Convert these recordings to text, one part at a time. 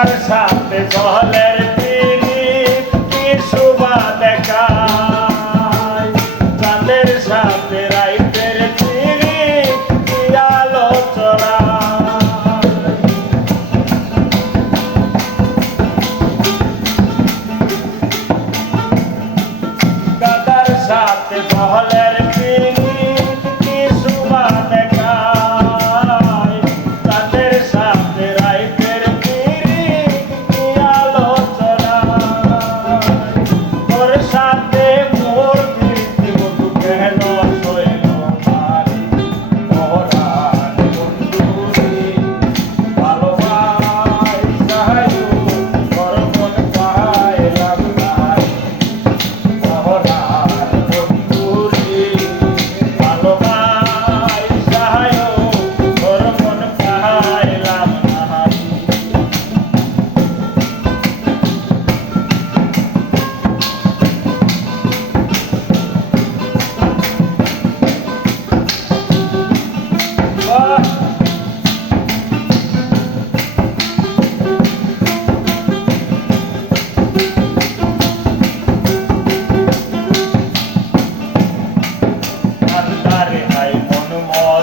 আমার সাথে জলের তীর কি শোভা দেখ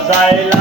যায়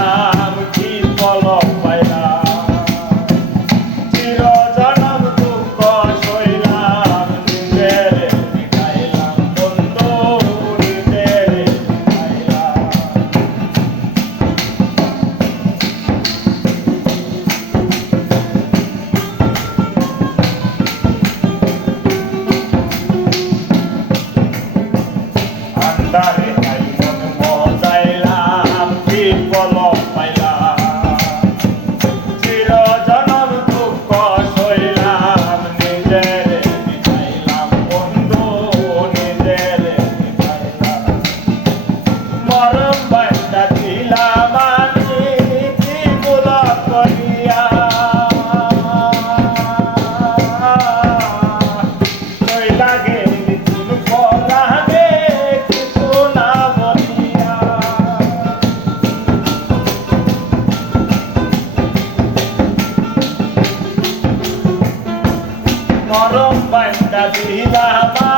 nós da Avenida Rapaz.